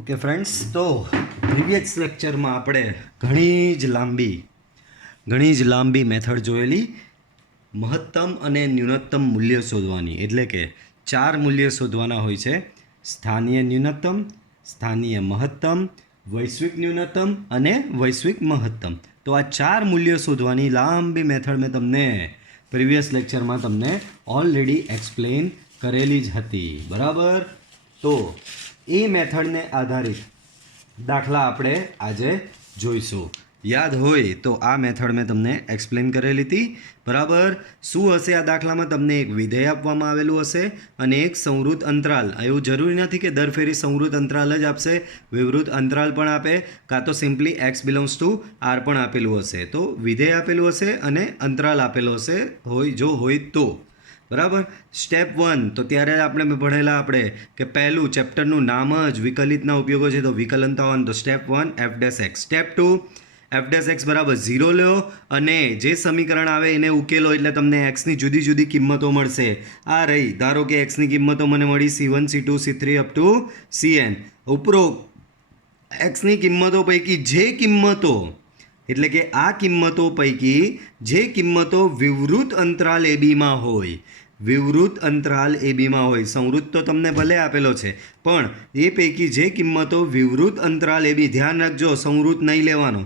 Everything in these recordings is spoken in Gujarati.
ઓકે ફ્રેન્ડ્સ, તો પ્રીવિયસ લેક્ચરમાં આપણે ઘણી જ લાંબી મેથડ જોયેલી મહત્તમ અને ન્યૂનતમ મૂલ્ય શોધવાની. એટલે કે 4 મૂલ્ય શોધવાના હોય છે: સ્થાનીય ન્યૂનતમ, સ્થાનીય મહત્તમ, વૈશ્વિક ન્યૂનતમ અને વૈશ્વિક મહત્તમ. તો આ 4 મૂલ્ય શોધવાની લાંબી મેથડ મેં તમને પ્રીવિયસ લેક્ચરમાં તમને ઓલરેડી એક્સપ્લેન કરેલી જ હતી, બરાબર? તો એ મેથડને આધારિત દાખલા આપણે આજે જોઈશું. યાદ હોય તો આ મેથડ મેં તમને એક્સપ્લેન કરેલી હતી, બરાબર? શું હશે આ દાખલામાં? તમને એક વિધેય આપવામાં આવેલું હશે અને એક સંવૃત અંતરાલ. એવું જરૂરી નથી કે દર ફેરી સંવૃત અંતરાલ જ આપશે, વિવૃત અંતરાલ પણ આપે, કાં તો simply x belongs to r પણ આપેલું હશે. તો વિધેય આપેલું હશે અને અંતરાલ આપેલો હશે, જો હોય તો, બરાબર? સ્ટેપ 1 તો ત્યારે આપણે ભણેલા કે પહેલું ચેપ્ટરનું નામ જ વિકલિતના ઉપયોગો છે, તો વિકલન થવાનું. તો સ્ટેપ 1 f'(x). સ્ટેપ 2 f'(x) બરાબર 0 લો અને જે સમીકરણ આવે એને ઉકેલો એટલે તમને એક્સની જુદી જુદી કિંમતો મળશે. આ રહી, ધારો કે એક્સની કિંમતો મને મળી C1 C2 C3 up to Cn. ઉપરોક્ત એક્સની કિંમતો પૈકી જે કિંમતો, એટલે કે આ કિંમતો પૈકી જે કિંમતો વિવૃત અંતરાલ એબીમાં હોય, વિવૃત અંતરાલ એબીમાં હોય, સંવૃત તો તમને ભલે આપેલો છે, પણ એ પૈકી જે કિંમતો વિવૃત અંતરાલ એબી, ધ્યાન રાખજો સંવૃત નહીં લેવાનો,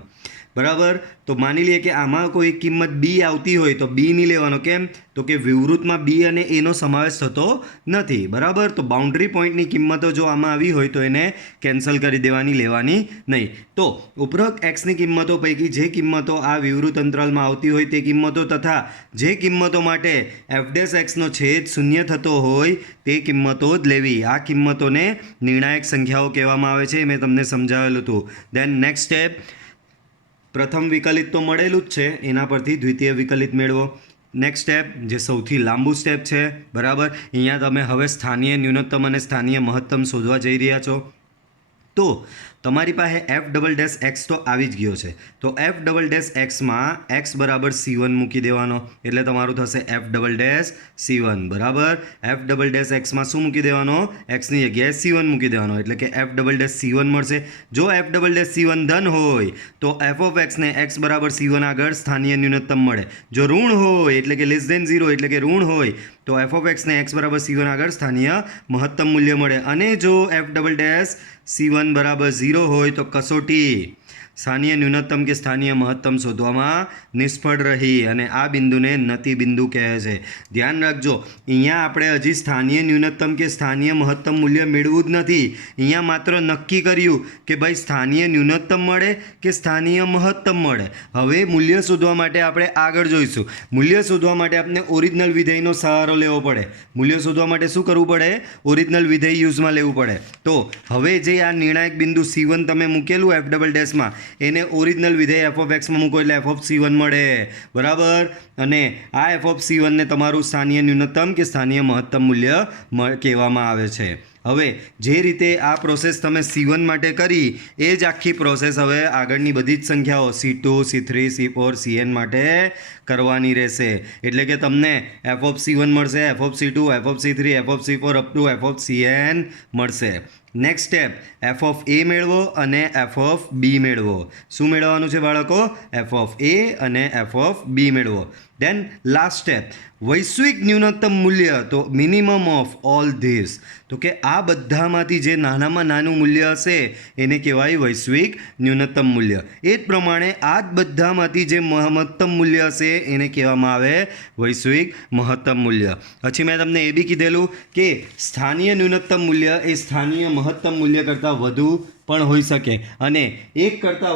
બરાબર? તો માની લઈએ કે આમાં કોઈ કિંમત બી આવતી હોય તો બી નહીં લેવાનો. કેમ? તો કે વિવૃતમાં બી અને એનો સમાવેશ થતો નથી, બરાબર? તો બાઉન્ડ્રી પોઈન્ટની કિંમતો જો આમાં આવી હોય તો એને કેન્સલ કરી દેવાની, લેવાની નહીં. તો ઉપરોક્ત એક્સની કિંમતો પૈકી જે કિંમતો આ વિવૃત અંતરાલમાં આવતી હોય તે કિંમતો તથા જે કિંમતો માટે f'(x) નો છેદ શૂન્ય થતો હોય તે કિંમતો જ લેવી. આ કિંમતોને નિર્ણાયક સંખ્યાઓ કહેવામાં આવે છે, મેં તમને સમજાવેલું હતું. દેન નેક્સ્ટ સ્ટેપ, પ્રથમ વિકલિત તો મળેલું જ છે, એના પરથી દ્વિતીય વિકલિત મેળવો. નેક્સ્ટ સ્ટેપ જે સૌથી લાંબુ સ્ટેપ છે, બરાબર? અહીંયા તમે હવે સ્થાનીય ન્યૂનતમ અને સ્થાનીય મહત્તમ શોધવા જઈ રહ્યા છો. તો તમારી પાસે f'(x) તો આવી જ ગયો છે. તો f'(x) માં x બરાબર C1 મૂકી દેવાનો એટલે તમારું થશે f'(c1), બરાબર? f'(x) માં શું મૂકી દેવાનો? x ની જગ્યાએ C1 મૂકી દેવાનો એટલે કે f'(c1) મળશે. જો f'(c1) ધન હોય તો f(x) ને x બરાબર C1 આગળ સ્થાનીય ન્યૂનતમ મળે. જો ઋણ હોય એટલે કે <0 એટલે કે ઋણ હોય તો f(x) ને x બરાબર C1 આગળ સ્થાનીય મહત્તમ મૂલ્ય મળે. અને જો f'(c1) બરાબર 0 હોય તો કસોટી સ્થાનીય ન્યૂનતમ કે સ્થાનીય મહત્તમ શોધવામાં નિષ્ફળ રહી અને આ બિંદુને નતિ બિંદુ કહે છે. ધ્યાન રાખજો, અહીંયા આપણે હજી સ્થાનીય ન્યૂનતમ કે સ્થાનીય મહત્તમ મૂલ્ય મેળવું જ નથી. અહીંયા માત્ર નક્કી કર્યું કે ભાઈ સ્થાનીય ન્યૂનતમ મળે કે સ્થાનીય મહત્તમ મળે. હવે મૂલ્ય શોધવા માટે આપણે આગળ જોઈશું. મૂલ્ય શોધવા માટે આપણે ઓરિજિનલ વિધેયનો સહારો લેવો પડે. મૂલ્ય શોધવા માટે શું કરવું પડે? ઓરિજિનલ વિધેય યુઝમાં લેવું પડે. તો હવે જે આ નિર્ણાયક બિંદુ C1 તમે મૂકેલું f'(માં, એને ઓરિજિનલ વિધેય f(x) માં મૂકો એટલે f(c1) મળે, બરાબર? અને આ f(c1) ને તમારું સ્થાનીય ન્યૂનતમ કે સ્થાનીય મહત્તમ મૂલ્ય કહેવામાં આવે છે. હવે જે રીતે આ પ્રોસેસ તમે C1 માટે કરી એ જ આખી પ્રોસેસ હવે આગળની બધી જ સંખ્યાઓ C2 C3 C4 Cn માટે કરવાની રહેશે. એટલે કે તમને f(c1) મળશે, f(c2), f(c3), f(c4) up to f(cn) મળશે. નેક્સ્ટ સ્ટેપ, f(a) મેળવો અને f(b) મેળવો. શું મેળવવાનું છે બાળકો? f(a) અને f(b) મેળવો. દેન લાસ્ટ સ્ટેપ, વૈશ્વિક ન્યૂનતમ મૂલ્ય, તો મિનિમમ ઓફ ઓલ ધીસ. તો કે આ બધામાંથી જે નાનામાં નાનું મૂલ્ય હશે એને કહેવાય વૈશ્વિક ન્યૂનતમ મૂલ્ય. એ જ પ્રમાણે આ જ બધામાંથી જે મહત્તમ મૂલ્ય હશે એને કહેવામાં આવે વૈશ્વિક મહત્તમ મૂલ્ય. પછી મેં તમને એ બી કીધેલું કે સ્થાનીય ન્યૂનતમ મૂલ્ય એ સ્થાનીય મહત્તમ મૂલ્ય કરતાં વધુ પણ હોઈ શકે અને એક કરતાં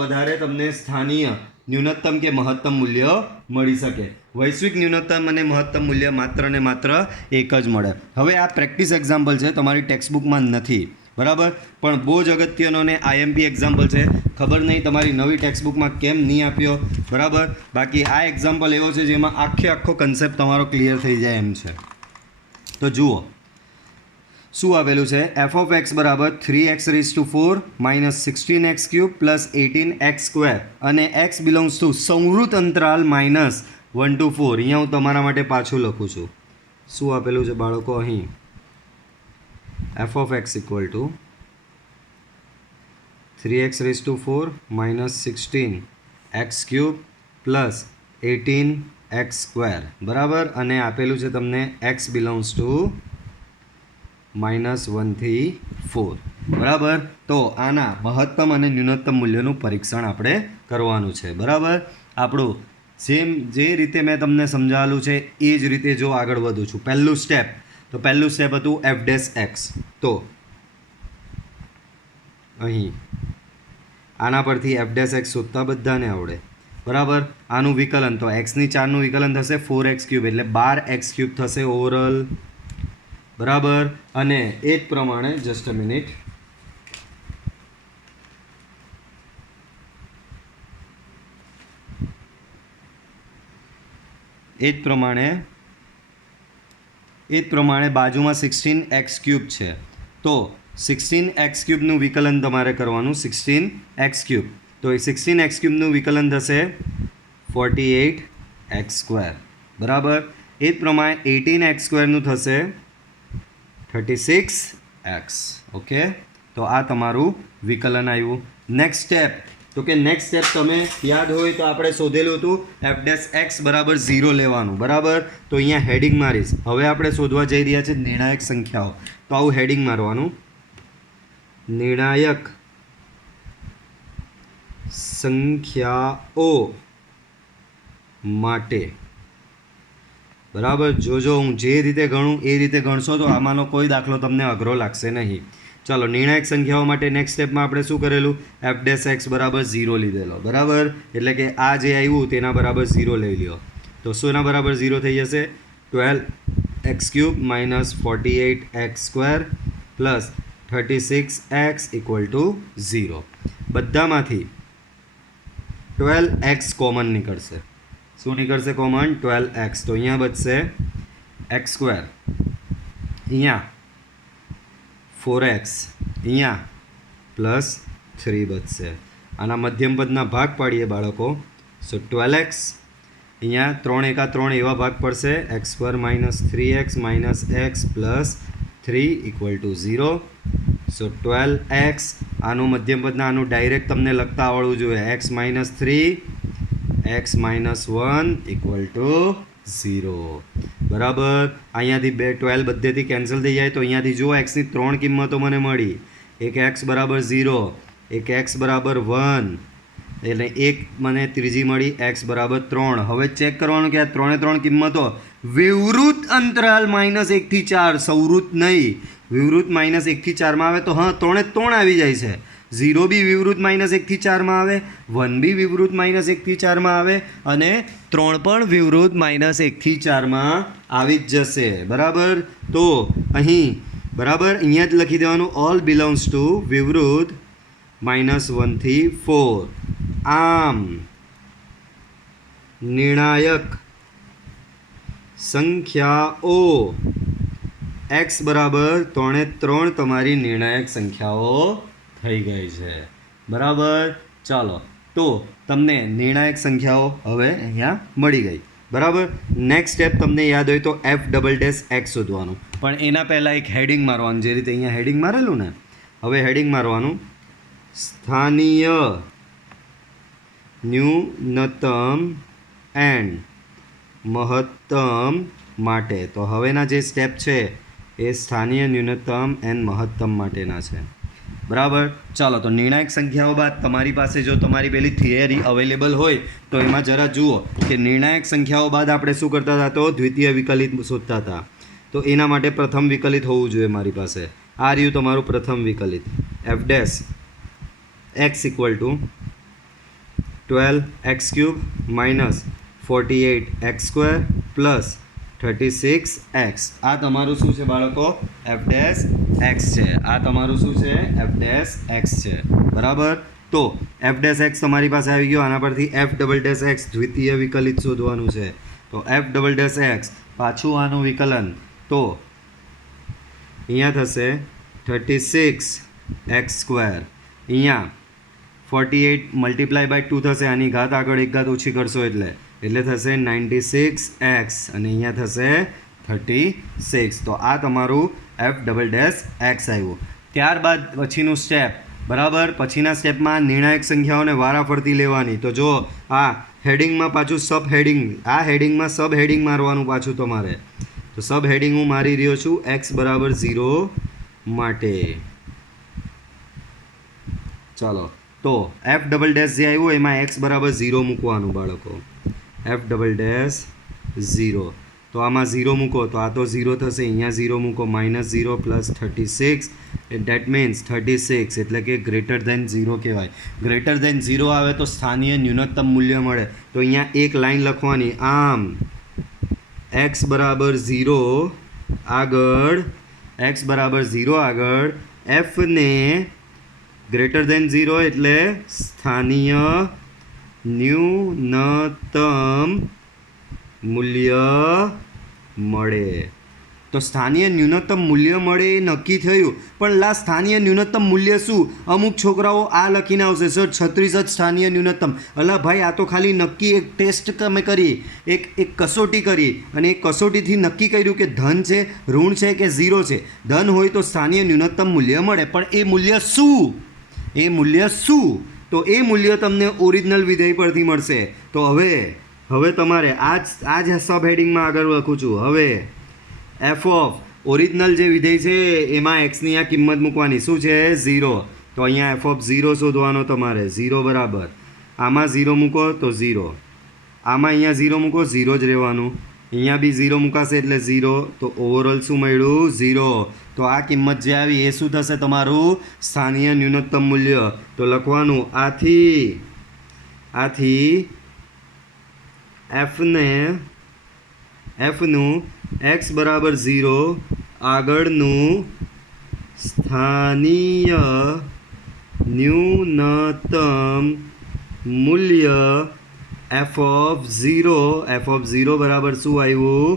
વધારે તમને સ્થાનીય ન્યૂનતમ કે મહત્તમ મૂલ્ય મળી શકે. વૈશ્વિક ન્યૂનતમ અને મહત્તમ મૂલ્ય માત્ર ને માત્ર એક જ મળે. હવે આ પ્રેક્ટિસ એક્ઝામ્પલ છે, તમારી ટેક્સ્ટબુકમાં નથી, બરાબર? પણ બહુ જ અગત્યનો ને IMP એક્ઝામ્પલ છે. ખબર નહીં તમારી નવી ટેક્સ્ટબુકમાં કેમ નહીં આપ્યો, બરાબર? બાકી આ એક્ઝામ્પલ એવો છે જેમાં આખો કન્સેપ્ટ તમારો ક્લિયર થઈ જાય એમ છે. તો જુઓ શું આવેલું છે? f(x) બરાબર 3x⁴ - 16x³ + 18x² અને x બિલોંગ્સ ટુ સંવૃત અંતરાલ -1 to 4. અહીંયા હું તમારા માટે પાછું લખું છું. શું આપેલું છે બાળકો? અહીં f of x equal to 3x raise to 4 minus 16x³ plus 18x², બરાબર. અને આપેલું છે તમને x બિલોંગ્સ ટુ -1 થી 4, બરાબર. તો આના મહત્તમ અને ન્યૂનતમ મૂલ્યનું પરીક્ષણ આપણે કરવાનું છે, બરાબર. આપણું જે રીતે મેં તમને સમજાવેલું છે એ જ રીતે જો આગળ વધું છું. પહેલું સ્ટેપ હતું એફ ડેશ એક્સ. તો અહીં આના પરથી એફ ડેશ એક્સ શોધતા બધાને આવડે, બરાબર. આનું વિકલન તો એક્સની 4નું વિકલન થશે 4x³ એટલે 12x³ થશે ઓવરઓલ, બરાબર. અને એ જ પ્રમાણે જસ્ટ અ મિનિટ, એ જ પ્રમાણે બાજુમાં 16x³ છે. તો 16x³ વિકલન તમારે કરવાનું. 16x³, તો એ 16x³ વિકલન થશે 48x², બરાબર. એ જ પ્રમાણે 18x² થશે 36x. ઓકે, તો આ તમારું વિકલન આવ્યું. નેક્સ્ટ સ્ટેપ તમે યાદ હોય તો આપણે શોધેલું હતું એફ ડેશ એક્સ બરાબર 0 લેવાનું, બરાબર. તો અહીંયા હેડિંગ મારીશ. હવે આપણે શોધવા જઈ રહ્યા છે નિર્ણાયક સંખ્યાઓ. તો આવું હેડિંગ મારવાનું, નિર્ણાયક સંખ્યાઓ માટે, બરાબર. જો હું જે રીતે ગણું એ રીતે ગણશો તો આમાંનો કોઈ દાખલો તમને અઘરો લાગશે નહીં. ચાલો, નિર્ણાયક સંખ્યાઓ માટે નેક્સ્ટ સ્ટેપમાં આપણે શું કરેલું? એફ ડેશ એક્સ બરાબર 0 લીધેલો, બરાબર. એટલે કે આ જે આવ્યું તેના બરાબર 0 લઈ લ્યો. તો શું એના બરાબર 0 થઈ જશે? 12x³ minus 48x² plus 36x equal to 0. બધામાંથી 12x કોમન નીકળશે. શું નીકળશે કોમન? 12x. તો અહીંયા બચશે x², અહીંયા 4x, અહીંયા +3 બચશે. આના મધ્યમ પદના ભાગ પાડીએ બાળકો. સો 12x, અહીંયા 3 એકા 3 એવા ભાગ પડશે. x² - 3x - x + 3 equal to 0. So 12x, આનું મધ્યમ પદના આનું ડાયરેક્ટ તમને લખતા આવડવું જોઈએ. x - 3 x - 1 ઇક્વલ ટુ 0, બરાબર. અહીંયાથી 12 બધેથી કેન્સલ થઈ જાય. તો અહીંયાથી જુઓ એક્સની 3 કિંમતો મને મળી. એક x બરાબર 0, એક x બરાબર 1, એટલે એક મને ત્રીજી મળી x બરાબર 3. હવે ચેક કરવાનું કે આ 3 કિંમતો વિવૃત અંતરાલ -1 થી 4, સૌવૃત નહીં, વિવૃત -1 થી 4માં આવે તો હા 3 આવી જાય છે. 0 બી વિવૃત -1 થી 4માં આવે, 1 બી વિવૃત -1 થી 4માં આવે, અને 3 પણ વિવૃત -1 થી 4માં આવી જ જશે, બરાબર. તો અહીં બરાબર અહીંયા જ લખી દેવાનું ઓલ બિલોંગ્સ ટુ વિવૃત -1 થી 4. આમ નિર્ણાયક સંખ્યાઓ x બરાબર 3 તમારી નિર્ણાયક સંખ્યાઓ થઈ ગઈ છે, બરાબર. ચાલો, તો તમને નિર્ણાયક સંખ્યાઓ હવે અહીંયા મળી ગઈ, બરાબર. નેક્સ્ટ સ્ટેપ તમને યાદ હોય તો એફ ડબલ ડેશ એક્સ શોધવાનું. પણ એના પહેલાં એક હેડિંગ મારવાનું, જે રીતે અહીંયા હેડિંગ મારેલું ને, હવે હેડિંગ મારવાનું સ્થાનીય ન્યૂનતમ એન્ડ મહત્તમ માટે. તો હવેના જે સ્ટેપ છે એ સ્થાનીય ન્યૂનતમ એન્ડ મહત્તમ માટેના છે, બરાબર. ચાલો, તો નિર્ણાયક સંખ્યાઓ બાદ તમારી પાસે જો તમારી પેલી થિયરી અવેલેબલ હોય તો એમાં જરા જુઓ કે નિર્ણાયક સંખ્યાઓ બાદ આપણે શું કરતા હતા? તો દ્વિતીય વિકલિત શોધતા હતા. તો એના માટે પ્રથમ વિકલિત હોવું જોઈએ મારી પાસે. આ રહ્યું તમારું પ્રથમ વિકલિત. F dash x equal two 12x³ minus 48x² plus 36x. આ તમારું શું છે બાળકો? એફ ડેશ એક્સ છે. આ તમારું શું છે? એફ ડેશ એક્સ છે, બરાબર. તો એફ ડેશ એક્સ તમારી પાસે આવી ગયો. આના પરથી એફ ડબલ ડેશ એક્સ દ્વિતીય વિકલિત શોધવાનું છે. તો એફ ડબલ ડેશ એક્સ પાછું આનું વિકલન, તો અહીંયા થશે 36x², અહીંયા 48 × 2 થશે. આની ઘાત આગળ એક ઘાત ઓછી કરશો એટલે થશે 96x, અને અહીંયા થશે 36. તો આ તમારું f"x આવ્યું. ત્યારબાદ પછીનું સ્ટેપ, બરાબર, પછીના સ્ટેપમાં નિર્ણાયક સંખ્યાઓને વારાફરતી લેવાની. તો જો આ હેડિંગમાં પાછું સબ હેડિંગ, આ હેડિંગમાં સબ હેડિંગ મારવાનું પાછું તમારે. તો સબ હેડિંગ હું મારી રહ્યો છું x બરાબર 0 માટે. ચાલો, તો f" જે આવ્યું એમાં x બરાબર 0 મૂકવાનું બાળકો. f"0. તો આમાં 0 મૂકો તો આ તો 0 થશે, અહીંયા 0 મૂકો, -0 + 36. દેટ મીન્સ 36 એટલે કે ગ્રેટર ધેન 0 કહેવાય. ગ્રેટર ધેન 0 આવે તો સ્થાનીય ન્યૂનતમ મૂલ્ય મળે. તો અહીંયા એક લાઈન લખવાની, આમ x બરાબર 0 આગળ, x બરાબર 0 આગળ fને ગ્રેટર ધેન 0 એટલે સ્થાનીય ન્યૂનતમ મૂલ્ય મળે. તો સ્થાનીય ન્યૂનતમ મૂલ્ય મળે એ નક્કી થયું, પણ લા સ્થાનીય ન્યૂનતમ મૂલ્ય શું? અમુક છોકરાઓ આ લખીને આવશે, સર 36 જ સ્થાનીય ન્યૂનતમ. અલા ભાઈ, આ તો ખાલી નક્કી એક ટેસ્ટ તમે કરી, એક કસોટી કરી, અને એ કસોટીથી નક્કી કર્યું કે ધન છે, ઋણ છે કે 0 છે. ધન હોય તો સ્થાનીય ન્યૂનતમ મૂલ્ય મળે, પણ એ મૂલ્ય શું? એ મૂલ્ય શું? તો એ મૂલ્ય તમને ઓરિજિનલ વિધેય પરથી મળશે. તો હવે તમારે આ જ સબ હેડિંગમાં આગળ લખું છું. હવે f ઓફ ઓરિજિનલ જે વિધેય છે એમાં એક્સની આ કિંમત મૂકવાની. શું છે? 0. તો અહીંયા f(0) શોધવાનો તમારે. 0 બરાબર, આમાં 0 મૂકો તો 0, આમાં અહીંયા 0 મૂકો, 0 જ રહેવાનું. અહીંયા બી 0 મૂકાશે એટલે 0. તો ઓવરઓલ શું મળ્યું? 0. તો આ કિંમત જે આવી એ શું થશે? તમારું સ્થાનીય ન્યૂનતમ મૂલ્ય. તો લખવાનું, આથી fનું x બરાબર 0 આગળનું સ્થાનીય ન્યૂનતમ મૂલ્ય f(0) બરાબર શું આવ્યું?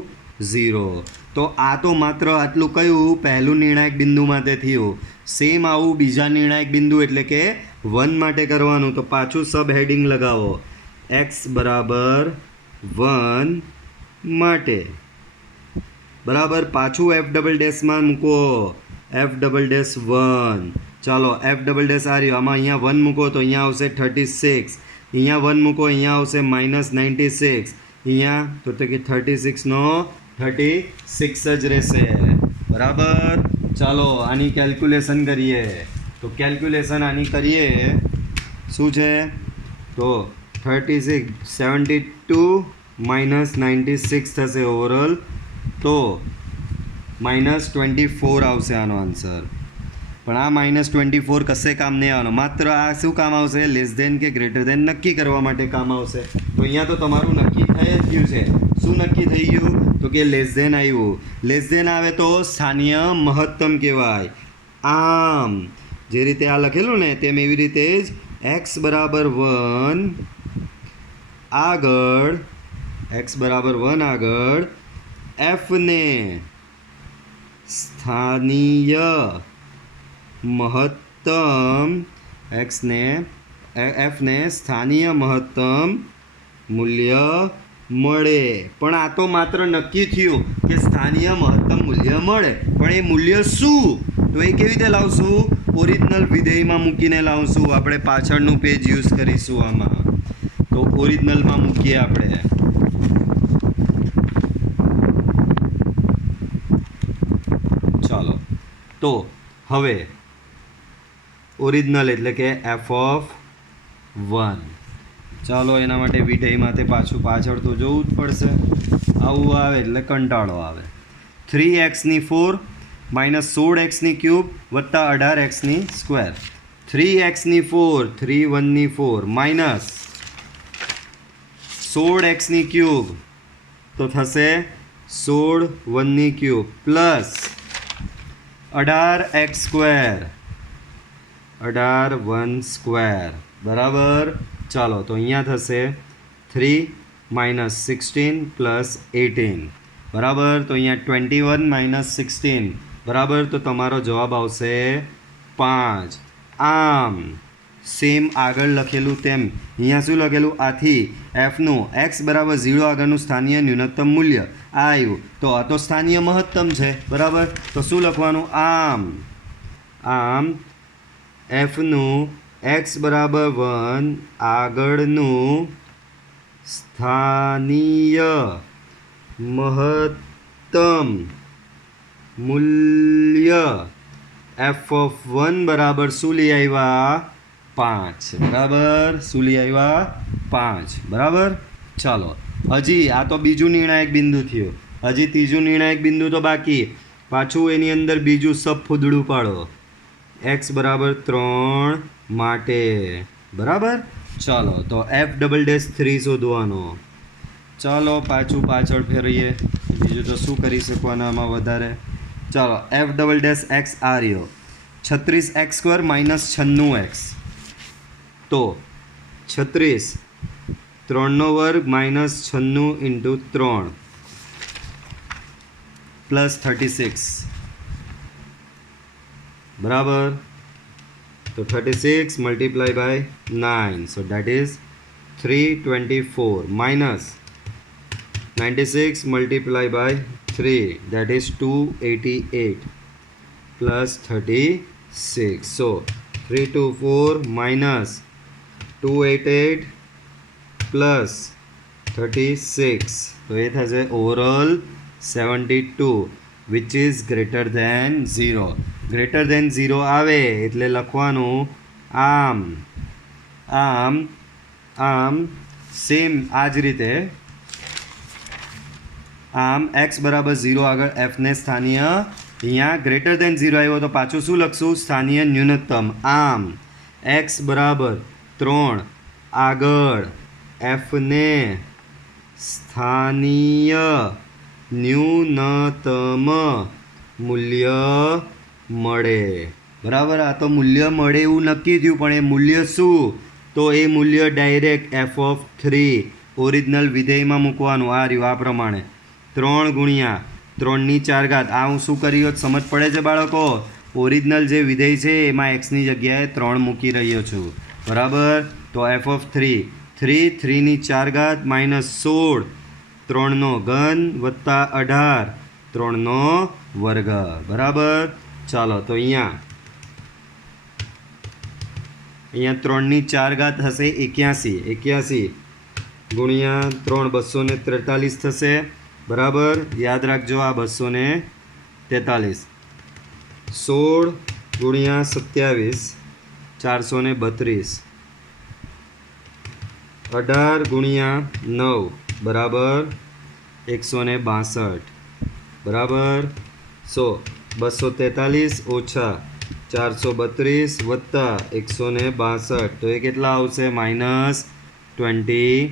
0. તો આ તો માત્ર આટલું કયું પહેલું નિર્ણાયક બિંદુ માટે થયું. સેમ આવું બીજા નિર્ણાયક બિંદુ એટલે કે 1 માટે કરવાનું. તો પાછું સબ હેડિંગ લગાવો, x બરાબર 1 માટે, બરાબર. પાછું f"માં મૂકો, f"1. ચાલો, f" આ રહ્યો, આમાં અહીંયા 1 મૂકો તો અહીંયા આવશે 36, અહીંયા 1 મૂકો, અહીંયા આવશે -96, અહીંયા તો કે 36 નો 36 જ રહેશે, બરાબર. ચાલો, આની કેલ્ક્યુલેશન કરીએ. તો કેલ્ક્યુલેશન આની કરીએ, શું છે? તો 36 72 -96 થશે ઓવરઓલ. તો -24 આવશે આનો આન્સર. પણ આ -24 કશે કામ નહીં આવવાનો, માત્ર આ શું કામ આવશે? લેસ ધેન કે ગ્રેટર ધેન નક્કી કરવા માટે કામ આવશે. તો અહીંયા તો તમારું નક્કી થઈ જ ગયું છે. શું નક્કી થઈ ગયું? તો કે લેસ ધેન આવ્યું. લેસ ધેન આવે તો સ્થાનીય મહત્તમ કહેવાય. આમ જે રીતે આ લખેલું ને તેમ એવી રીતે જ x બરાબર 1 આગળ, fને સ્થાનીય મહત્તમ, fને સ્થાનીય મહત્તમ મૂલ્ય મળે. પણ આ તો માત્ર નક્કી થયું કે સ્થાનીય મહત્તમ મૂલ્ય મળે, પણ એ મૂલ્ય શું? તો એ કેવી રીતે લાવશું? ઓરિજિનલ વિધેયમાં મૂકીને લાવશું. આપણે પાછળનું પેજ યુઝ કરીશું આમાં. તો ઓરિજિનલમાં મૂકીએ આપણે. ચાલો, તો હવે ઓરિજિનલ એટલે કે f(1). ચાલો, એના માટે વિધેયમાંથી પાછળ તો જોવું જ પડશે. આવું આવે એટલે કંટાળો આવે. 3x4 -16x³ વત્તા 18x². 3x4 3 1 -16x³ તો થશે 16 1³ પ્લસ 18x², 18 1², બરાબર. ચાલો, તો અહીંયા થશે 3 -16 + 18, બરાબર. તો અહીંયા 21 - 16, બરાબર. તો તમારો જવાબ આવશે 5. આમ સેમ આગળ લખેલું તેમ અહીંયા શું લખેલું આથી એફનું એક્સ બરાબર 0 આગળનું સ્થાનીય ન્યૂનતમ મૂલ્ય આ આવ્યું તો આ તો સ્થાનીય મહત્તમ છે બરાબર તો શું લખવાનું આમ એફનું એક્સ બરાબર 1 આગળનું સ્થાનીય મહત્તમ મૂલ્ય f(1) બરાબર શું લઈ આવ્યા 5 બરાબર શું લઈ આવ્યા 5 બરાબર ચાલો હજી આ તો બીજું નિર્ણાયક બિંદુ થયું હજી ત્રીજું નિર્ણાયક બિંદુ તો બાકી પાછું એની અંદર બીજું સબ ફૂદડું પાડો x બરાબર 3 માટે બરાબર ચાલો તો f'3 શોધવાનો ચાલો પાછળ ફેરીએ બીજું તો શું કરી શકવાના આમાં વધારે ચાલો f'(x) આ રહ્યો 36x² - 96x તો 36 3 વર્ગ -96 × 3 પ્લસ 36 બરાબર તો 36 × 9 so that is 324 minus 96 × 3 that is 288 plus 36 so 324 minus 288 plus 36 તો એ થશે overall 72 which is greater than 0 greater than 0 આવે એટલે લખવાનું આમ સેમ આ જ રીતે આમ x બરાબર 0 આગળ f ને સ્થાનીય અહીંયા ગ્રેટર દેન 0 આવ્યો તો પાછું શું લખશું સ્થાનીય ન્યૂનતમ આમ x બરાબર 3 આગળ f ને સ્થાનીય ન્યૂનતમ મૂલ્ય મળે બરાબર આ તો મૂલ્ય મળે એવું નક્કી થયું પણ એ મૂલ્ય શું તો એ મૂલ્ય ડાયરેક્ટ f(3) ઓરિજિનલ વિધેયમાં મૂકવાનું આ રહ્યું આ પ્રમાણે 3 × 3⁴ આ હું શું કર્યો સમજ પડે છે બાળકો ઓરિજિનલ જે વિધેય છે એમાં એક્સની જગ્યાએ 3 મૂકી રહ્યો છું બરાબર તો f(3) 3⁴ -16 3નો ઘન વત્તા 18 3નો વર્ગ બરાબર ચાલો તો અહીંયા 3⁴ હશે 81 ગુણ્યા 3 243 થશે બરાબર યાદ રાખજો આ 243 16 ગુણ્યા 27 432 18 ગુણ્યા 9 બરાબર 162 બરાબર 243 ઓછા 432 વત્તા 162 તો એ કેટલા આવશે -27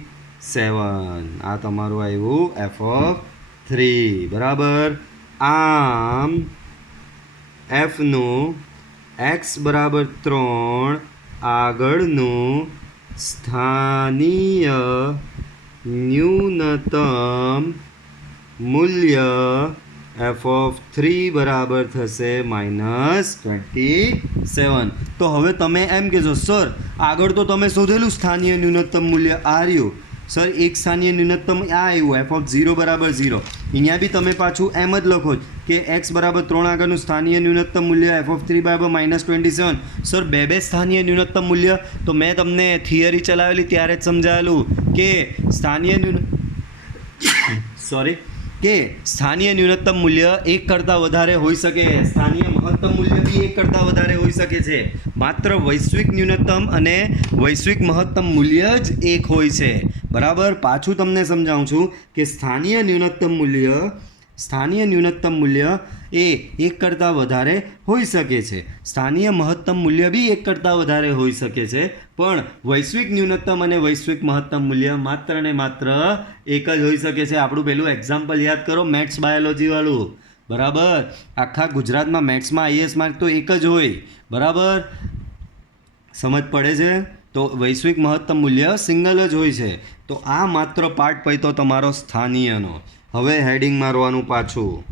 આ તમારું આવ્યું f(3) બરાબર આમ fનું x બરાબર 3 આગળનું સ્થાનીય ન્યૂનતમ મૂલ્ય f(3) બરાબર થશે -27 તો હવે તમે એમ કહેશો સર આગળ તો તમે શોધેલું સ્થાનીય ન્યૂનતમ મૂલ્ય આ રહ્યું સર એક સ્થાનીય ન્યૂનતમ આ આવ્યું f(0) બરાબર 0 અહીંયા બી તમે પાછું એમ જ લખો કે x બરાબર 3 આગળનું સ્થાનીય ન્યૂનતમ મૂલ્ય f(3) બરાબર -27 સર બે સ્થાનીય ન્યૂનતમ મૂલ્ય તો મેં તમને થિયરી ચલાવેલી ત્યારે જ સમજાવેલું કે સ્થાનીય ન્યૂનતમ મૂલ્ય 1 કરતાં વધારે હોઈ શકે સ્થાનીય મહત્તમ મૂલ્ય બી 1 કરતાં વધારે હોઈ શકે છે માત્ર વૈશ્વિક ન્યૂનતમ અને વૈશ્વિક મહત્તમ મૂલ્ય જ 1 હોય છે બરાબર પાછું તમને સમજાવું છું કે સ્થાનીય ન્યૂનતમ મૂલ્ય એ 1 કરતાં વધારે હોઈ શકે છે સ્થાનીય મહત્તમ મૂલ્ય બી 1 કરતાં વધારે હોઈ શકે છે પણ વૈશ્વિક ન્યૂનતમ અને વૈશ્વિક મહત્તમ મૂલ્ય માત્ર ને માત્ર 1 જ હોઈ શકે છે આપણું પહેલું એક્ઝામ્પલ યાદ કરો મેથ્સ બાયોલોજી વાળું બરાબર આખા ગુજરાતમાં મેથ્સમાં IAS માર્ક તો 1 જ હોય બરાબર સમજ પડે છે તો વૈશ્વિક મહત્તમ મૂલ્ય સિંગલ જ હોય છે તો આ માત્ર પાર્ટ પૈતો તમારો સ્થાનીયનો હવે હેડિંગ મારવાનું પાછું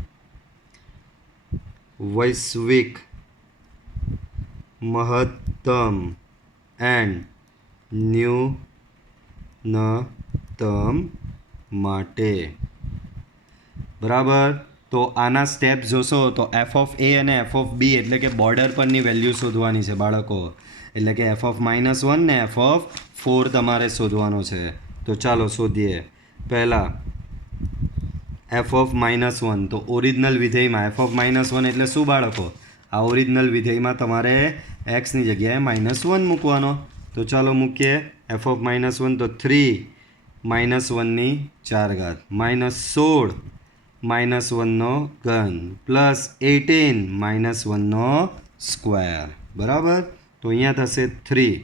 વૈશ્વિક મહત્તમ એન્ડ ન્યૂનતમ માટે. બરાબર. તો આના સ્ટેપ જોશો તો એફ ઓફ એ અને એફ ઓફ બી એટલે કે બોર્ડર પરની વેલ્યુ શોધવાની છે બાળકો. એટલે કે એફ ઓફ -1 ને એફ ઓફ 4 તમારે શોધવાનો છે. તો ચાલો શોધીએ. પહેલાં એફ ઓફ -1 તો ઓરિજિનલ વિધેયમાં એફ ઓફ -1 એટલે શું બાળકો? આ ઓરિજિનલ વિધેયમાં તમારે એક્સની જગ્યાએ -1 મૂકવાનો. તો ચાલો મૂકીએ. એફ ઓફ -1 તો 3 -1 × 4 -16 -1 ઘન પ્લસ 18 -1 સ્ક્વેર. બરાબર. તો અહીંયા થશે 3,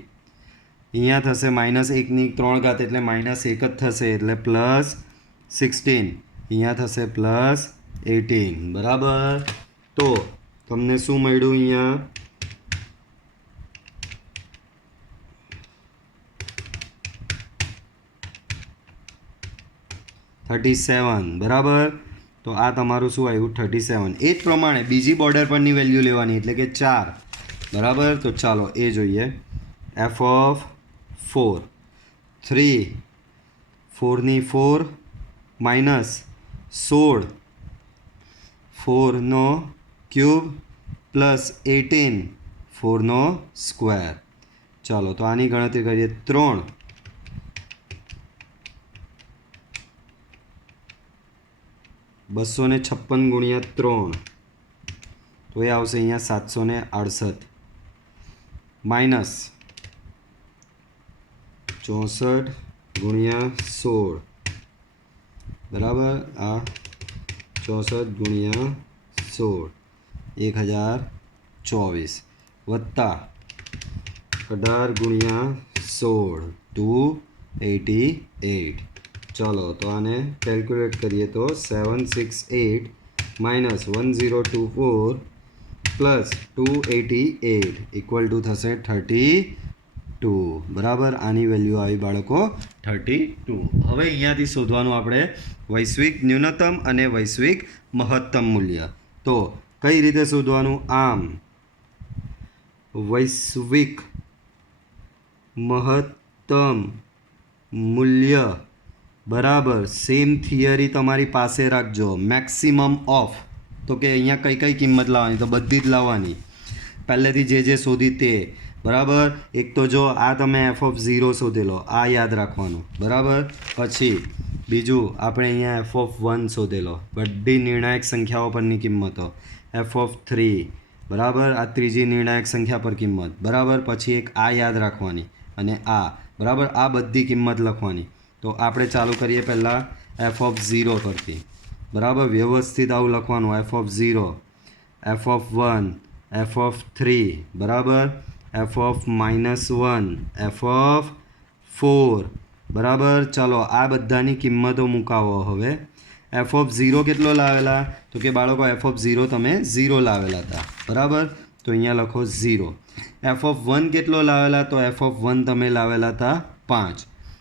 અહીંયા થશે -1 × 3 એટલે -1 જ થશે એટલે પ્લસ 16, અહીંયા થશે પ્લસ 18. બરાબર. તો તમને શું મળ્યું અહીંયા? 37. બરાબર. તો આ તમારું શું આવ્યું? 37. એ જ પ્રમાણે બીજી બોર્ડર પરની વેલ્યુ લેવાની એટલે કે 4. બરાબર. તો ચાલો એ જોઈએ. F of 4 3 4 × 4 -16 4 cube plus 18 4 square. ચાલો તો આની ગણતરી કરીએ. 3 256 × 3 તો એ આવશે અહીંયા 768 માઇનસ 64 × 16. બરાબર. આ 64 × 16 1024 વત્તા 18 × 16 288. ચલો તો આને કેલ્ક્યુલેટ કરીએ તો 768 -1024 પ્લસ 288 ઇક્વલ ટુ થશે 32. બરાબર. આની વેલ્યુ આવી બાળકો 32. હવે અહીંયાથી શોધવાનું આપણે વૈશ્વિક ન્યૂનતમ અને વૈશ્વિક મહત્તમ મૂલ્ય. તો કઈ રીતે શોધવાનું? આમ વૈશ્વિક મહત્તમ મૂલ્ય બરાબર સેમ થિયરી તમારી પાસે રાખજો. મેક્સિમમ ઓફ તો કે અહીંયા કઈ કઈ કિંમત લાવવાની? તો બધી જ લાવવાની. પહેલેથી જે શોધી તે. બરાબર. એક તો જો આ તમે એફ ઓફ 0 શોધેલો, આ યાદ રાખવાનું. બરાબર. પછી બીજું આપણે અહીંયા એફ ઓફ 1 શોધેલો, બધી નિર્ણાયક સંખ્યાઓ પરની કિંમતો. એફ ઓફ 3 બરાબર. આ ત્રીજી નિર્ણાયક સંખ્યા પર કિંમત. બરાબર. પછી એક આ યાદ રાખવાની અને આ. બરાબર. આ બધી કિંમત લખવાની. તો આપણે ચાલુ કરીએ પહેલાં એફ ઓફ 0 પરથી. બરાબર. વ્યવસ્થિત આવું લખવાનું. F of 0, F of 1, F of 3 બરાબર. એફ ઓફ -1, એફ ઓફ 4 બરાબર. ચાલો આ બધાની કિંમતો મુકાવો. હવે એફ ઓફ 0 કેટલો લાવેલા? તો કે બાળકો એફ ઓફ 0 તમે 0 લાવેલા હતા. બરાબર. તો અહીંયા લખો 0. એફ ઓફ 1 કેટલો લાવેલા? તો એફ ઓફ 1 તમે લાવેલા હતા 5.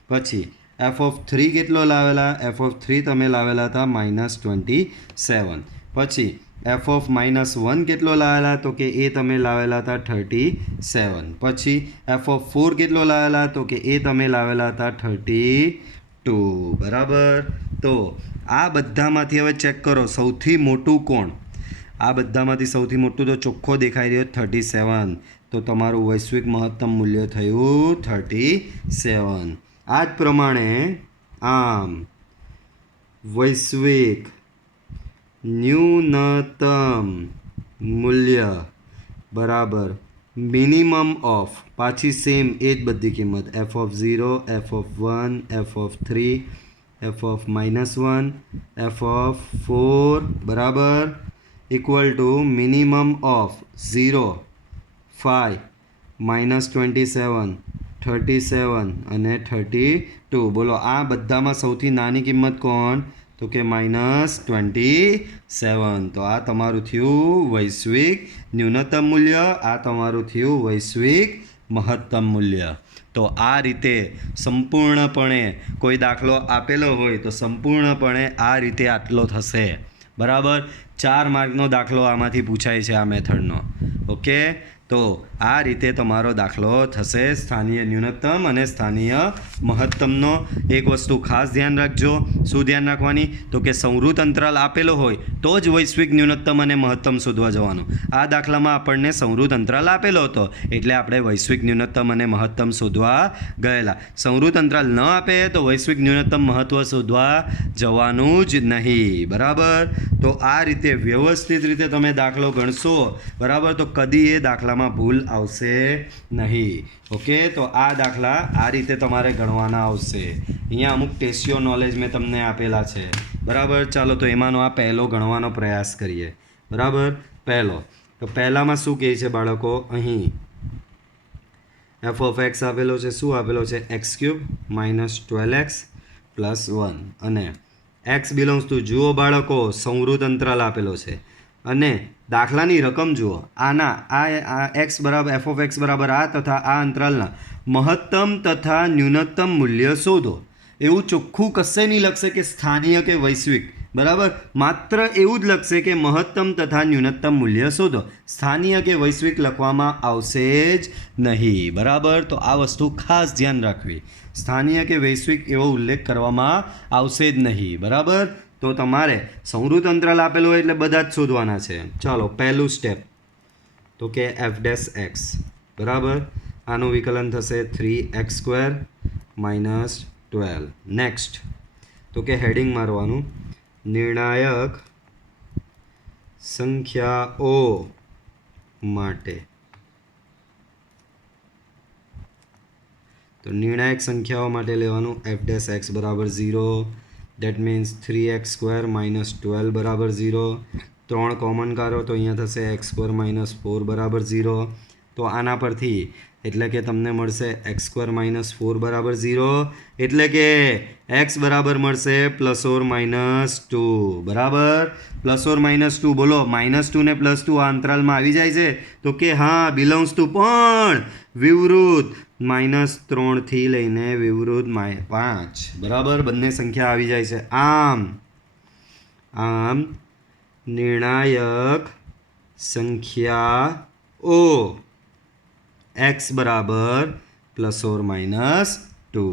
પછી એફ ઓફ 3 કેટલો લાવેલા? એફ ઓફ 3 તમે લાવેલા હતા -27. પછી એફ ઓફ -1 કેટલો લાવેલા? તો કે એ તમે લાવેલા હતા 37. પછી એફ ઓફ 4 કેટલો લાવેલા? તો કે એ તમે લાવેલા હતા 32. બરાબર. તો આ બધામાંથી હવે ચેક કરો સૌથી મોટું કોણ? આ બધામાંથી સૌથી મોટું તો ચોખ્ખો દેખાઈ રહ્યો 37. તો તમારું વૈશ્વિક મહત્તમ મૂલ્ય થયું 37. આ જ પ્રમાણે આમ વૈશ્વિક ન્યૂનતમ મૂલ્ય બરાબર મિનિમમ ઓફ, પાછી સેમ એ જ બધી કિંમત F of 0, F of 1, F of 3, f of -1, F of 4 બરાબર ઇક્વલ ટુ મિનિમમ ઓફ 0, 5, -27, 37 અને 32. બોલો આ બધામાં સૌથી નાની કિંમત કોણ? તો કે -27. તો આ તમારું થયું વૈશ્વિક ન્યૂનતમ મૂલ્ય, આ તમારું થયું વૈશ્વિક મહત્તમ મૂલ્ય. તો આ રીતે સંપૂર્ણપણે કોઈ દાખલો આપેલો હોય તો સંપૂર્ણપણે આ રીતે આટલો થશે. બરાબર. 4 માર્કનો દાખલો આમાંથી પૂછાય છે આ મેથડનો. ઓકે, તો આ રીતે તમારો દાખલો થશે સ્થાનીય ન્યૂનતમ અને સ્થાનીય મહત્તમનો. એક વસ્તુ ખાસ ધ્યાન રાખજો. શું ધ્યાન રાખવાની? તો કે સંવૃત અંતરાલ આપેલો હોય તો જ વૈશ્વિક ન્યૂનતમ અને મહત્તમ શોધવા જવાનું. આ દાખલામાં આપણને સંવૃત અંતરાલ આપેલો હતો એટલે આપણે વૈશ્વિક ન્યૂનતમ અને મહત્તમ શોધવા ગયેલા. સંવૃત અંતરાલ ન આપે તો વૈશ્વિક ન્યૂનતમ મહત્વ શોધવા જવાનું જ નહીં. બરાબર? તો આ રીતે વ્યવસ્થિત રીતે તમે દાખલો ગણશો, બરાબર, તો કદી એ દાખલામાં ભૂલ આવશે નહીં. ઓકે, તો આ દાખલા આ રીતે તમારે ગણવાના આવશે. અહીંયા અમુક ટેસ્ટિયો નોલેજ મેં તમને આપેલા છે. બરાબર, ચાલો તો એમાંનો આ પહેલો ગણવાનો પ્રયાસ કરીએ. બરાબર, પહેલો તો પહેલામાં શું કહે છે બાળકો? અહીં એફ ઓફ એક્સ આપેલો છે. શું આપેલો છે? x³ - 12x + 1 અને x બિલોંગ્સ ટુ, જુઓ બાળકો, સંવૃત અંતરાલ આપેલો છે અને દાખલાની રકમ જુઓ. આ એક્સ બરાબર એફ ઓફ એક્સ બરાબર આ તથા આ અંતરાલના મહત્તમ તથા ન્યૂનતમ મૂલ્ય શોધો. એવું ચોખ્ખું કશે નહીં લખશે કે સ્થાનીય કે વૈશ્વિક. બરાબર, માત્ર એવું જ લખશે કે મહત્તમ તથા ન્યૂનતમ મૂલ્ય શોધો. સ્થાનીય કે વૈશ્વિક લખવામાં આવશે જ નહીં. બરાબર, તો આ વસ્તુ ખાસ ધ્યાન રાખવી. સ્થાનીય કે વૈશ્વિક એવો ઉલ્લેખ કરવામાં આવશે જ નહીં. બરાબર, તો તમારે સંવૃત અંતરાલ આપેલું હોય એટલે બધા જ શોધવાના છે. ચાલો, પહેલું સ્ટેપ તો કે f'(x). બરાબર, આનું વિકલન થશે 3x² - 12. નેક્સ્ટ તો કે હેડિંગ મારવાનું, નિર્ણાયક સંખ્યાઓ માટે. તો નિર્ણાયક સંખ્યાઓ માટે લેવાનું f'(x) બરાબર 0. દેટ મીન્સ 3x² - 12 બરાબર 0. 3 કોમન કાઢો તો અહીંયા થશે x² - 4 બરાબર 0. તો આના પરથી એટલે કે તમને મળશે x² - 4 બરાબર 0. એટલે કે x બરાબર મળશે +or -2. બરાબર, +or -2. બોલો, -2 ને +2 આ અંતરાલમાં આવી જાય છે તો કે હા, બિલોંગ્સ ટુ પણ વિવૃત -3 થી લઈને વિવૃત -5. બરાબર, બંને સંખ્યા આવી જાય છે. આમ નિર્ણાયક સંખ્યાઓ x બરાબર +or -2.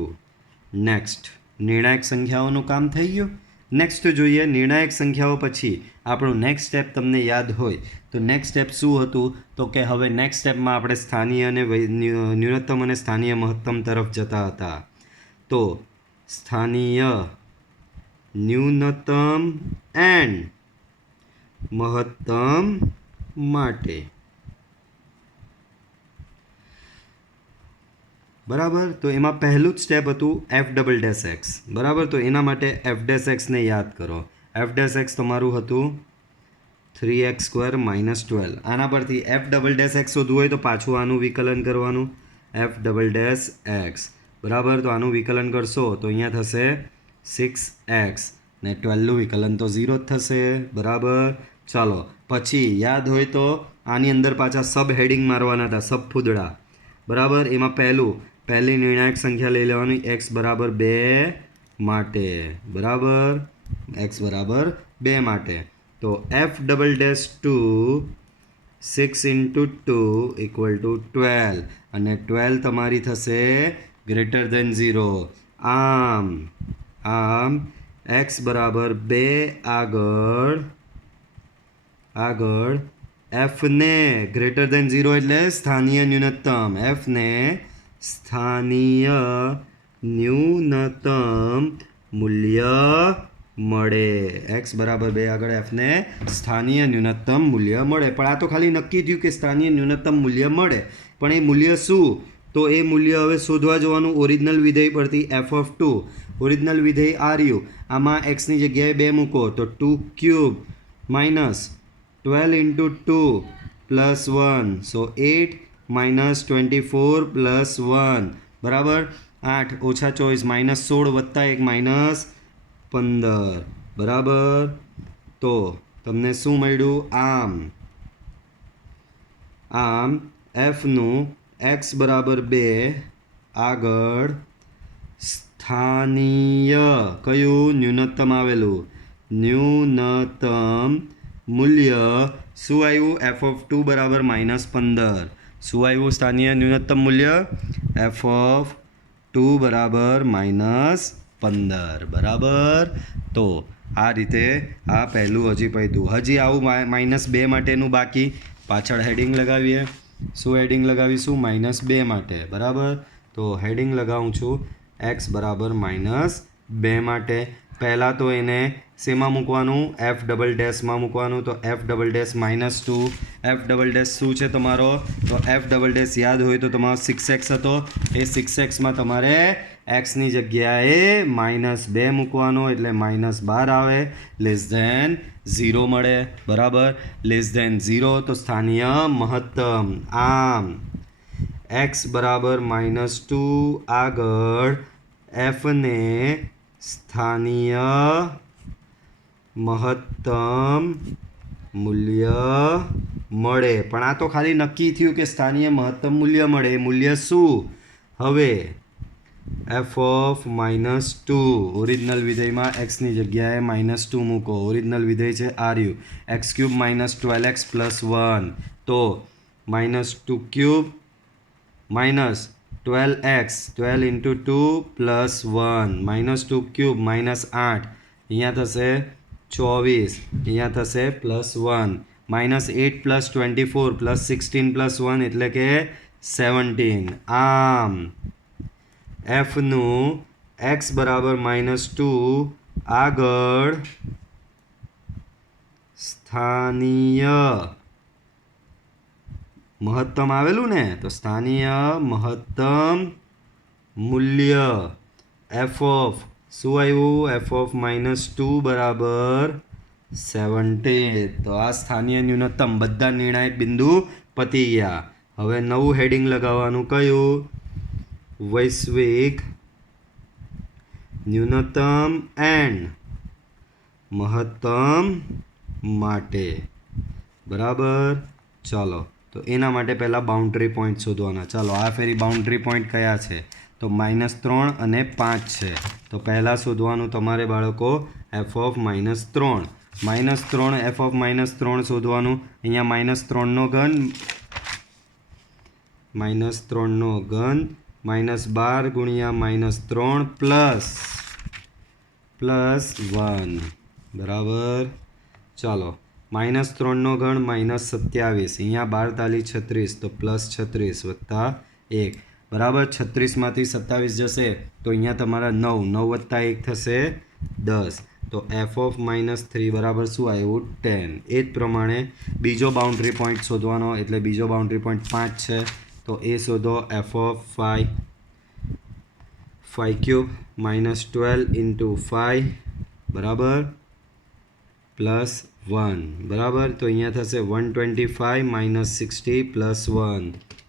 નેક્સ્ટ, નિર્ણાયક સંખ્યાઓનું કામ થઈ ગયું. નેક્સ્ટ જોઈએ નિર્ણાયક સંખ્યાઓ પછી આપણું નેક્સ્ટ સ્ટેપ તમને યાદ હોય તો નેક્સ્ટ સ્ટેપ શું હતું? તો કે હવે નેક્સ્ટ સ્ટેપમાં આપણે સ્થાનીય અને ન્યૂનતમ અને સ્થાનીય મહત્તમ તરફ જતા હતા. તો સ્થાનીય ન્યૂનતમ એન્ડ મહત્તમ માટે. બરાબર, તો એમાં પહેલું જ સ્ટેપ હતું f'(x). બરાબર, તો એના માટે f'(x) ને યાદ કરો. f'(x) તમારું હતું 3x² - 12. આના પરથી f'(x) શોધવું હોય તો પાછું આનું વિકલન કરવાનું, f'(x). બરાબર, તો આનું વિકલન કરશો તો અહીંયા થશે 6x ને 12નું વિકલન તો 0 જ થશે. બરાબર, ચાલો પછી યાદ હોય તો આની અંદર પાછા સબ હેડિંગ મારવાના હતા, સબ ફૂદડા. બરાબર, એમાં પહેલી નિર્ણાયક સંખ્યા લઈ લેવાની x બરાબર 2 માટે. બરાબર, x બરાબર 2 માટે. તો f'(2) 6 × 2 = 12 અને 12 તમારી થશે >0. આમ x બરાબર 2 આગળ f ને >0 એટલે સ્થાનીય ન્યૂનતમ. f ને સ્થાનીય ન્યૂનતમ મૂલ્ય મળે. x બરાબર 2 આગળ f ને સ્થાનીય ન્યૂનતમ મૂલ્ય મળે. પણ આ તો ખાલી નક્કી થયું કે સ્થાનીય ન્યૂનતમ મૂલ્ય મળે, પણ એ મૂલ્ય શું? તો એ મૂલ્ય હવે શોધવા જવાનું ઓરિજિનલ વિધેય પરથી f(2). ઓરિજિનલ વિધેય આ રહ્યું. આમાં x ની જગ્યાએ 2 મૂકો તો 2³ - 12 × 2 + 1, સો 8 - 24 + 1 બરાબર 8 - 24 -16 + 1 -15. બરાબર, તો તમને શું મળ્યું? આમ fનું x બરાબર 2 આગળ સ્થાનીય કયું ન્યૂનતમ આવેલું? ન્યૂનતમ મૂલ્ય શું આવ્યું? એફ ઓફ ટુ બરાબર -15. શું આવ્યું સ્થાનીય ન્યૂનતમ મૂલ્ય? એફ ઓફ ટુ બરાબર -15. બરાબર. તો આ રીતે આ પહેલું હજી પૈતું. હજી આવું -2 માટેનું બાકી. પાછળ હેડિંગ લગાવીએ. શું હેડિંગ લગાવીશું? -2 માટે. બરાબર. તો હેડિંગ લગાવું છું એક્સ બરાબર -2 માટે. પહેલાં તો એને શેમાં મૂકવાનું? એફ ડબલ ડેશમાં મૂકવાનું. તો F double dash -2. F double dash શું છે તમારો? તો એફ ડબલ ડેશ યાદ હોય તો તમારો 6x હતો. એ 6xમાં તમારે એક્સની જગ્યાએ -2 મૂકવાનો એટલે -12 આવે. લેસ ધેન 0 મળે. બરાબર. લેસ ધેન 0 તો સ્થાનીય મહત્તમ. આમ એક્સ બરાબર -2 આગળ એફને સ્થાનીય મહત્તમ મૂલ્ય મળે. પણ આ તો ખાલી નક્કી થયું કે સ્થાનીય મહત્તમ મૂલ્ય મળે. મૂલ્ય શું? હવે એફ ઓફ -2 ઓરિજિનલ વિધેયમાં એક્સની જગ્યાએ -2 મૂકો. ઓરિજિનલ વિધેય છે આર્યુ x³ -12x + 1. તો -2³ -12x 12 × 2 + 1 -2³ -8 અહીંયા થશે 24. અહીંયા થશે +1 -8 + 24 + 16 + 1 એટલે કે 17. આમ એફનું એક્સ બરાબર -2 આગળ સ્થાનીય મહત્તમ આવેલું ને, તો સ્થાનીય મહત્તમ મૂલ્ય એફ ઓફ શું આવ્યું? એફ ઓફ -2 બરાબર 17. તો આ સ્થાનીય ન્યૂનતમ બધા નિર્ણાયક બિંદુ પતી ગયા. હવે નવું હેડિંગ લગાવવાનું કયું? વૈશ્વિક ન્યૂનતમ એન્ડ મહત્તમ માટે. બરાબર. ચાલો તો એના માટે પહેલાં બાઉન્ડ્રી પોઈન્ટ શોધવાના. ચાલો આ ફેરી બાઉન્ડ્રી પોઈન્ટ કયા છે? તો -3 અને 5 છે. તો પહેલાં શોધવાનું તમારે બાળકો એફ ઓફ -3. -3 એફ ઓફ -3 શોધવાનું. અહીંયા -3નો ઘન -12 × -3 +1. બરાબર. ચાલો -3નો ઘન -27. અહીંયા 12 તાલી 36 તો +36 + 1. બરાબર. 36માંથી 27 જશે તો અહીંયા તમારા 9 9 + 1 થશે 10. તો એફ ઓફ -3 બરાબર શું આવ્યું? 10. એ જ પ્રમાણે બીજો બાઉન્ડ્રી પોઈન્ટ શોધવાનો. એટલે બીજો બાઉન્ડ્રી પોઈન્ટ 5 છે. તો એ શોધો એફ ઓફ 5 5³ -12 × 5 બરાબર +1. બરાબર. તો અહીંયા થશે 125 - 60 +1.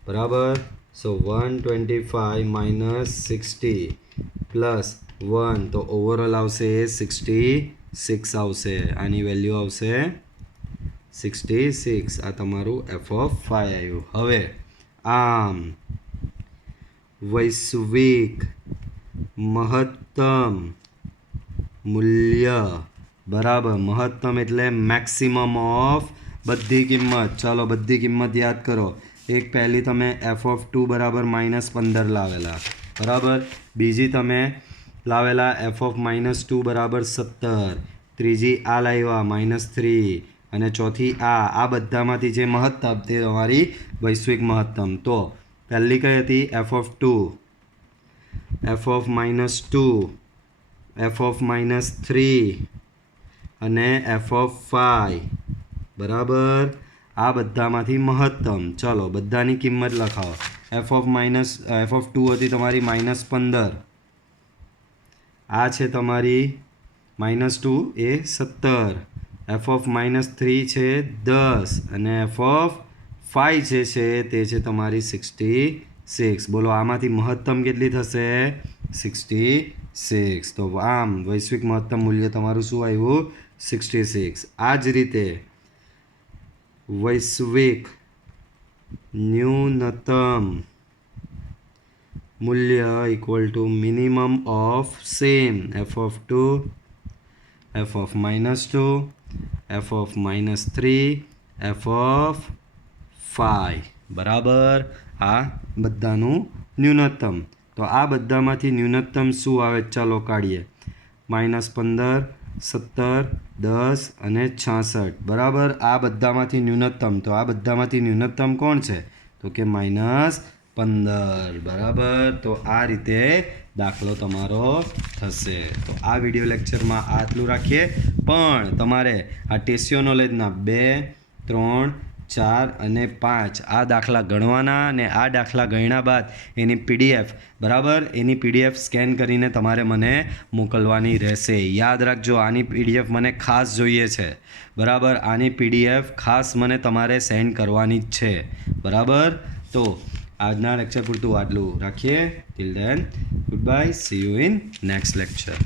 બરાબર. સો 125 - 60 +1 તો ઓવરઓલ આવશે 66 આવશે. આની વેલ્યુ આવશે 66. આ તમારું એફ ઓફ 5 આવ્યું. હવે આમ વૈશ્વિક મહત્તમ મૂલ્ય બરાબર. મહત્તમ એટલે મેક્સિમમ ઓફ બધી કિંમત. ચાલો બધી કિંમત યાદ કરો. એક પહેલી તમે એફ ઓફ 2 બરાબર -15 લાવેલા. બરાબર. બીજી તમે લાવેલા એફ ઓફ -2 બરાબર 17. ત્રીજી આ લાવ્યા -3 અને ચોથી આ બધામાંથી જે મહત્તમ તે તમારી વૈશ્વિક મહત્તમ. તો પહેલી કઈ હતી? F of 2 f of -2 f of -3 અને એફ ઓફ 5. બરાબર. આ બધામાંથી મહત્તમ. ચલો બધાની કિંમત લખાવો. એફ ઓફ 2 હતી તમારી -15. આ છે તમારી -2 એ 17. એફ ઓફ -3 છે 10 અને એફ ઓફ 5 જે છે તે છે તમારી 66. બોલો આમાંથી મહત્તમ કેટલી થશે? 66. તો આમ વૈશ્વિક મહત્તમ મૂલ્ય તમારું શું આવ્યું? 66. આ જ રીતે વૈશ્વિક ન્યૂનતમ મૂલ્ય = minimum of same f of 2 f of -2 f of -3 f of 5 બરાબર. આ બધાનું ન્યૂનતમ. તો આ બધામાંથી ન્યૂનતમ શું આવે ચાલો કાઢીએ. -15 17 10 અને 66 બરાબર. આ બધામાંથી ન્યૂનતમ. તો આ બધામાંથી ન્યૂનતમ કોણ છે? તો કે -15 બરાબર. તો આ રીતે દાખલો તમારો થશે. તો આ વિડીયો લેક્ચરમાં આટલું રાખીએ. પણ તમારે આ ટેસ્યો નોલેજના 2 3 4 અને 5 આ દાખલા ગણવાના. અને આ દાખલા ગણ્યા બાદ એની પીડીએફ બરાબર, એની પીડીએફ સ્કેન કરીને તમારે મને મોકલવાની રહેશે. યાદ રાખજો, આની પીડીએફ મને ખાસ જોઈએ છે બરાબર. આની પીડીએફ ખાસ મને તમારે સેન્ડ કરવાની જ છે બરાબર. તો આજના લેક્ચર પૂરતું આટલું રાખીએ. Till then good bye, C you in next lecture.